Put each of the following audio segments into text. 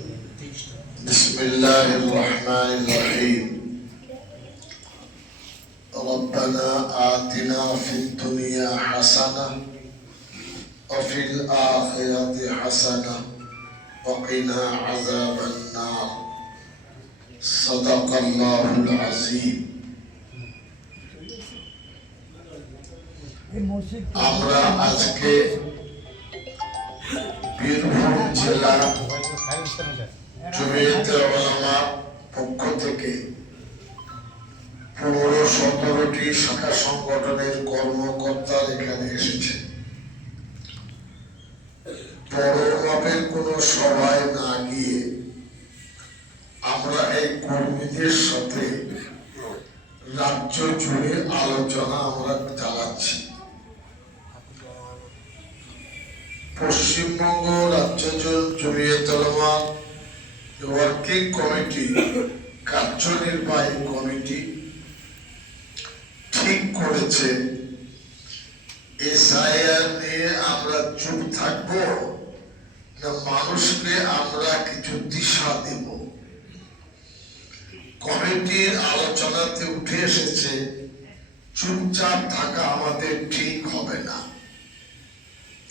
بسم الله الرحمن الرحيم ربنا آتنا في الدنيا حسنة وفي الآخرة حسنة وقنا عذاب النار صدق الله العظيم আমরা আজকে বীরভূম জেলা জমিয়তে উলামা পক্ষ থেকে ১৫-১৭টি শাখা সংগঠনের কর্মকর্তা এখানে এসেছে। বড় মাপের কোনো সভায় না গিয়ে আমরা এই কর্মীদের সাথে রাজ্য জুড়ে আলোচনা আমরা চালাচ্ছি। পশ্চিমবঙ্গ রাজ্য জমিয়তে উলামা ওয়ার্কিং কমিটি কার্যনির্বাহী কমিটি ঠিক করেছে এসআইআর নিয়ে আমরা চুপ থাকবো না মানুষকে আমরা কিছু দিশা দেব। কমিটির আলোচনাতে উঠে এসেছে চুপচাপ থাকা আমাদের ঠিক হবে না।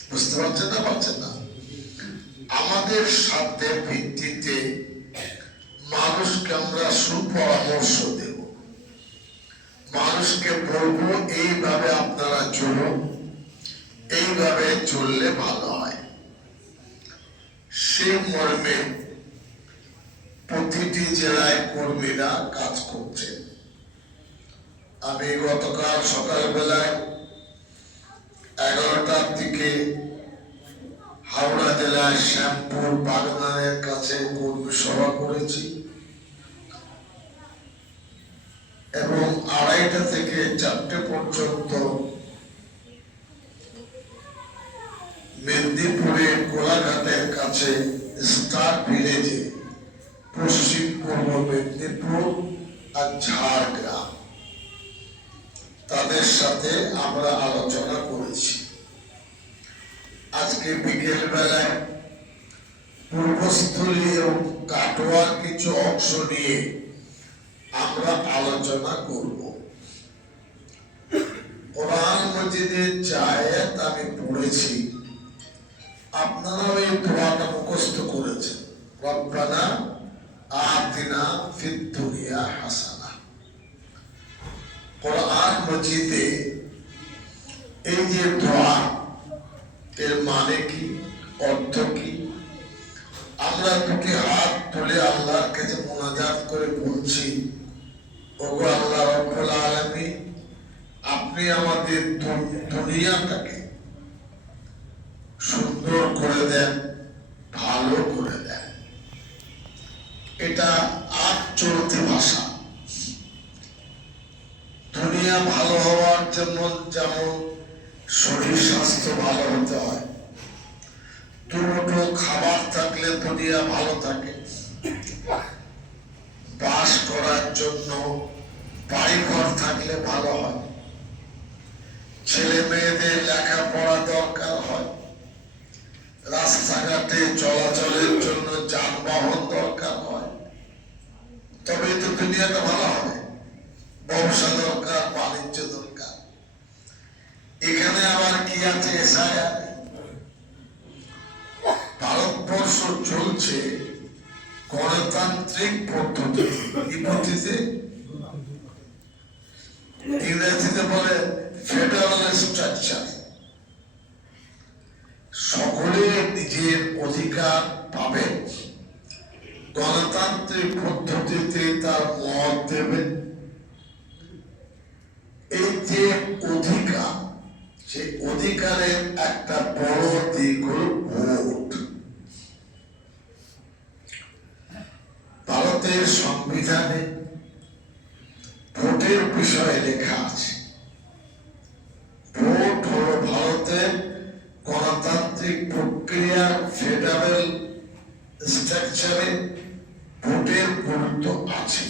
বুঝতে পারছেন না? আমাদের সাধ্যের ভিত্তিতে মানুষকে আমরা সুপরামর্শ দেব, মানুষকে বলবো এইভাবে আপনারা চলুন, এইভাবে চললে ভালো হয়। সেই মর্মে প্রতিটি জেলায় কর্মীরা কাজ করছে। আমি গতকাল সকালবেলায় 11টার দিকে হাওড়া জেলার শ্যামপুর বাগনানের কাছে কর্মী সভা করেছি এবং 2:30 থেকে 4টে পর্যন্ত মেদিনীপুরের কোলাঘাটের কাছে স্টার ভিলেজে পশ্চিম পূর্ব মেদিনীপুর আর ঝাড়গ্রাম তাদের সাথে আমরা আলোচনা করেছি। আজকে বিকেল বেলায় পূর্বস্থলী এবং কাটোয়ার কিছু অংশ নিয়ে আমরা আলোচনা করব। কোরআন মজিদের জায়েত আমি পড়েছি, আপনারাও এই দোয়াটা মুখস্থ করেছেন, রব্বানা আতিনা ফিদ দুনিয়া হাসানা। কোরআন মজিদে এই যে দোয়া, এর মানে কি, অর্থ কি? আমরা দুটি হাত তুলে আল্লাহর কাছে মুনাজাত করে বলছি, ওগো আল্লাহ রব্বুল আলামিন, আপনি আমাদের দুনিয়াটাকে সুন্দর করে দেন, ভালো করে দেন। এটা আজ চলতি ভাষা। দুনিয়া ভালো হওয়ার জন্য যেমন শরীর স্বাস্থ্য ভালো হতে হয়, দুটো খাবার থাকলে দুনিয়া ভালো থাকে, বাস করার জন্য বাড়িঘর থাকলে ভালো হয়, ছেলে মেয়েদের লেখাপড়া দরকার হয়, রাস্তাঘাটে চলাচলের জন্য যানবাহন দরকার হয়, তবে তো দুনিয়াটা ভালো হবে। ব্যবসা দরকার, বাণিজ্য দরকার। এখানে আবার কি আছে? এসআইআর। ভারতবর্ষ চলছে গণতান্ত্রিক পদ্ধতি। কি পদ্ধতিতে? ইংরেজিতে বলে ফেডারেল স্ট্রাকচার। সকলে নিজের অধিকার পাবেন, গণতান্ত্রিক পদ্ধতিতে তার মত দেবেন। এই যে অধিকার, সেই অধিকারের একটা বড় দিক হল ভোট। ভারতের সংবিধানে ভোটের বিষয়ে লেখা আছে, ভোট হল ভারতের গণতান্ত্রিক প্রক্রিয়া, ফেডারেল স্ট্রাকচারে ভোটের গুরুত্ব আছে।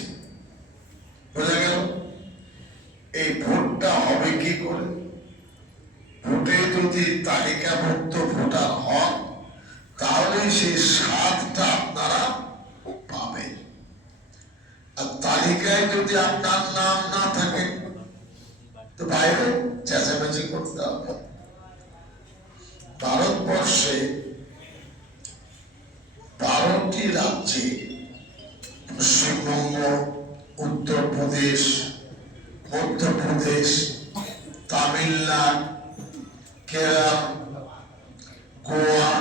বোঝা গেল? এই ভোটটা হবে কি করে? ভোটে যদি তালিকাভুক্ত ভোটার হন, তাহলে সেই স্বাদটা আপনারা যদি আপনার নাম না থাকে তো বাইরে চেঁচামেচি করতে হবে। ভারতবর্ষে 12টি রাজ্যে পশ্চিমবঙ্গ, উত্তরপ্রদেশ, মধ্যপ্রদেশ, তামিলনাড়ু, কেরল, গোয়া,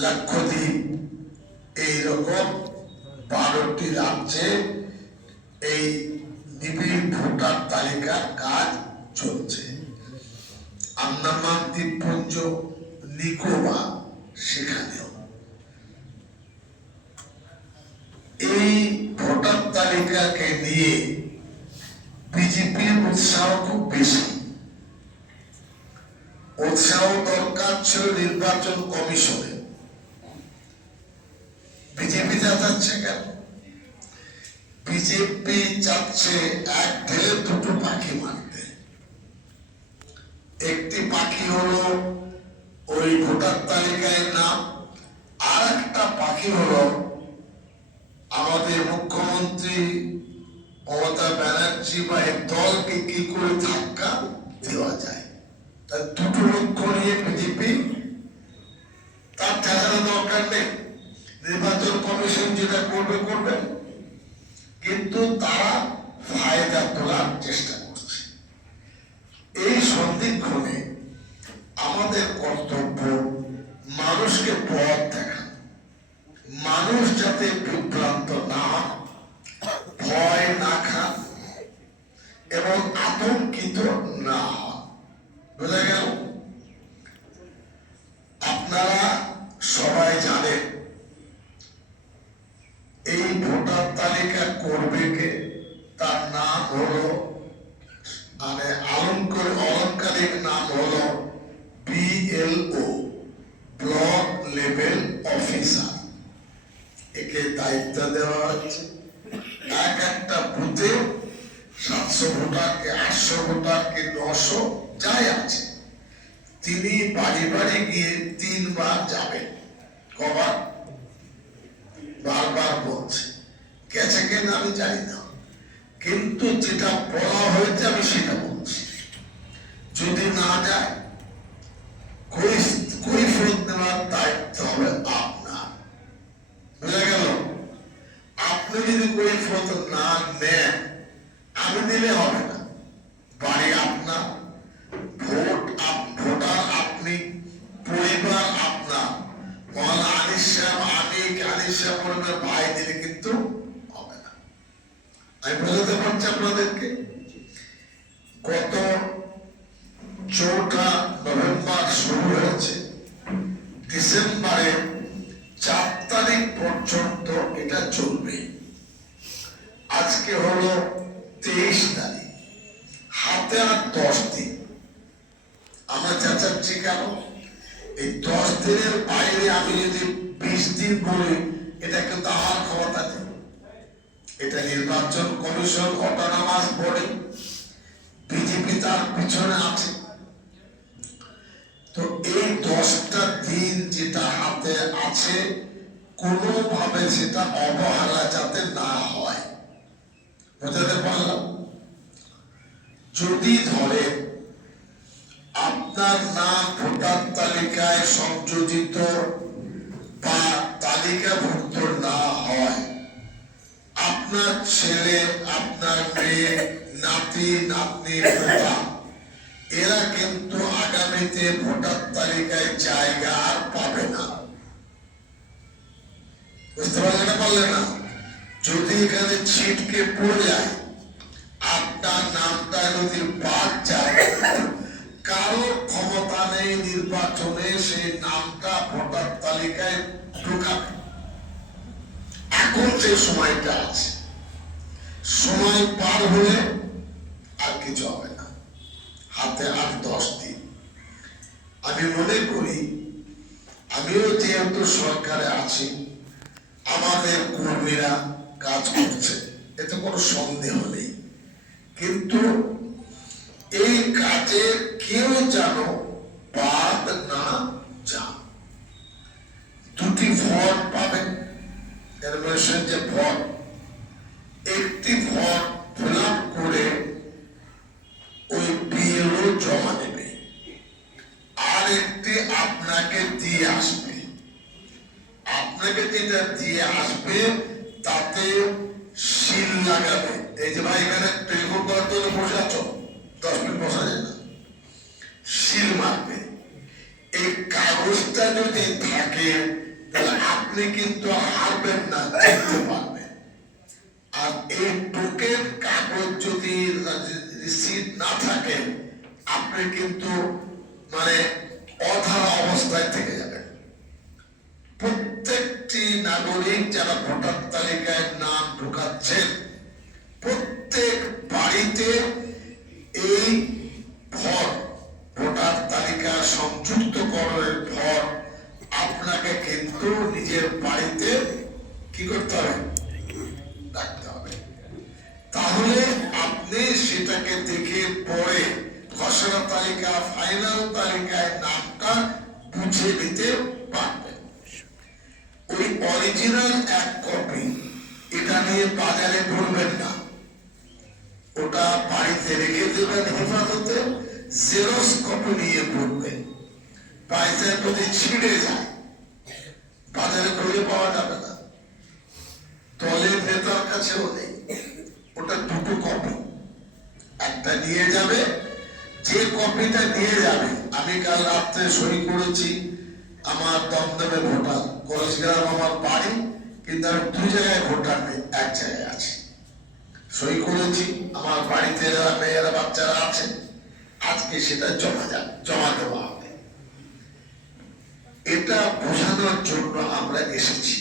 লাক্ষাদ্বীপ, এইরকম 12টি রাজ্যে এই নিবিড় ভোটার তালিকার কাজ চলছে। আন্দামান দ্বীপপুঞ্জ, নিকোবর, সেখানেও এই ভোটার তালিকাকে নিয়ে বিজেপির উৎসাহ খুব বেশি। উৎসাহ দরকার ছিল নির্বাচন কমিশনে। বিজেপি চাচ্ছে কেন? বিজেপি চাচ্ছে এক ঢেলে দুটো পাখি মারতে। একটি পাখি হলো ওই ভোটার তালিকায় নাম, আর একটা পাখি হলো আমাদের মুখ্যমন্ত্রী মমতা ব্যানার্জি বা এর দলকে কি করে ধাক্কা দেওয়া যায়। তার দুটো লক্ষ্য নিয়ে বিজেপি, তার ঠেকানো দরকার নেই। নির্বাচন কমিশন যেটা করবে করবে, কিন্তু তারা ফায়দা তোলার চেষ্টা করছে। এই সন্ধিক্ষণে আমাদের কর্তব্য মানুষকে পথ দেখানো, মানুষ যাতে বিভ্রান্ত না হয়, ভয় না খান এবং আতঙ্কিত না হয়। বোঝা গেল? আপনারা সবাই জানেন এই ভোটার তালিকা করবে কে? তার নাম হলো, মানে অলংকারিক নাম হলো BLO, ব্লক লেভেল অফিসার। একে দায়িত্ব দেওয়া হচ্ছে এক একটা বুথে 700 ভোটার কে 800 ভোটার কে 900 যাই আছে, তিনি বাড়ি বাড়ি গিয়ে 3 বার যাবেন। কবার? বারবার বলছে। গেছে কিনা আমি জানি না, কিন্তু যেটা বলা হয়েছে আমি সেটা বলছি। যদি না যায়, কৈফিয়ত নেওয়ার দায়িত্ব হবে আপনার। বুঝা গেল? আপনি যদি কৈফিয়ত না নেন, আমি দিলে হবে না। বাড়ি আপনার, ভোটার আপনি, পরিবার আপনার। আনিস সাহেব ভাই দিলে কিন্তু হবে না। আমি বোঝাতে পারছি আপনাদেরকে। গত 4 নভেম্বর শুরু হয়েছে, ডিসেম্বরের 4 তারিখ পর্যন্ত এটা চলবে। আজকে হলো 23 তারিখ, হাতে আর 10 দিন। আমরা চাচ্ছি কেন? এই 10 দিনের বাইরে আমি যদি 20 দিন বলি, এটা কিন্তু আমার ক্ষমতা নেই। এটা নির্বাচন কমিশন অটোনমাস বডি, বিজেপি তার পিছনে আছে। তো এই 10টা দিন যেটা হাতে আছে, কোনোভাবে সেটা অবহেলা যাতে না হয়। বুঝাতে পারলাম? যদি ধরে আপনার নাম ভোটার তালিকায় সংযোজিত বা তালিকাভুক্ত না হয়, আপনার ছেলে, আপনার মেয়ে, নাতি নাতনি, পোতা, এরা কিন্তু আগামীতে ভোটার তালিকায় জায়গা আর পাবে না। বুঝতে পারলে না? যদি এখানে ছিটকে পড়ে যায়, আপনার নামটা যদি বাদ যায়, কারো ক্ষমতা নেই নির্বাচনে সেই নামটা ভোটার তালিকায় ঢোকাবে। এখন যে সময়টা আছে, সময় পার হলে আর কিছু হবে না। হাতে আর 10 দিন। আমি মনে করি, আমিও যেহেতু সরকারে আছি, আমাদের কর্মীরা কাজ করছে, এতে কোনো সন্দেহ নেই। কিন্তু এই কাজে কেউ যেন বাদ না যান। 2টি ভোট পাবেন, যে ভোট, একটি আপনাকে যেটা দিয়ে আসবে তাতে সিল লাগাবে। এই যে ভাই এখানে টেলিফোন করার জন্য বসে আছো, 10 মিনিট বসা যায় না, সিল মারবে। এই কাগজটা যদি থাকে তাহলে আপনি কিন্তু হারবেন না, জিততে পারবেন। আর এই টোকেন কাগজ যদি রিসিভ না থাকে আপনি কিন্তু মানে অধারা অবস্থায় থেকে যাবেন। প্রত্যেকটি নাগরিক যারা ভোটার তালিকায় নাম ঢোকাচ্ছেন প্রত্যেক বাড়িতে এই ফর্ম, ভোটার তালিকা সংযুক্তকরণের ফর্ম আপনাকে কিন্তু নিজের বাড়িতে কি করতে হবে, রাখতে হবে। তাহলে আপনি সেটাকে দেখে পড়ে খসড়া তালিকা, ফাইনাল তালিকায় নামটা বুঝে নিতে পারবেন। ওই অরিজিনাল এক কপি এটা নিয়ে বাজারে ঘুরবেন না, ওটা বাড়িতে রেখে দেবেন হেফাজতে, জেরক্স কপি নিয়ে ঘুরবেন। পয়সা যদি ছিঁড়ে যায় বাজারে খুঁজে পাওয়া যাবে না, দলের নেতার কাছেও নেই। ওটা দুটো কপি, একটা নিয়ে যাবে, যে কপিটা নিয়ে যাবে, আমি কাল রাত্রে সই করেছি আমার দমদমে ভোটার, করসগ্রাম আমার বাড়ি, কিন্তু আমি 2 জায়গায় ভোটার নেই, 1 জায়গায় আছি, সই করেছি। আমার বাড়িতে যারা মেয়েরা বাচ্চারা আছে, আজকে সেটা জমা দেওয়া হবে। এটা বোঝানোর জন্য আমরা এসেছি।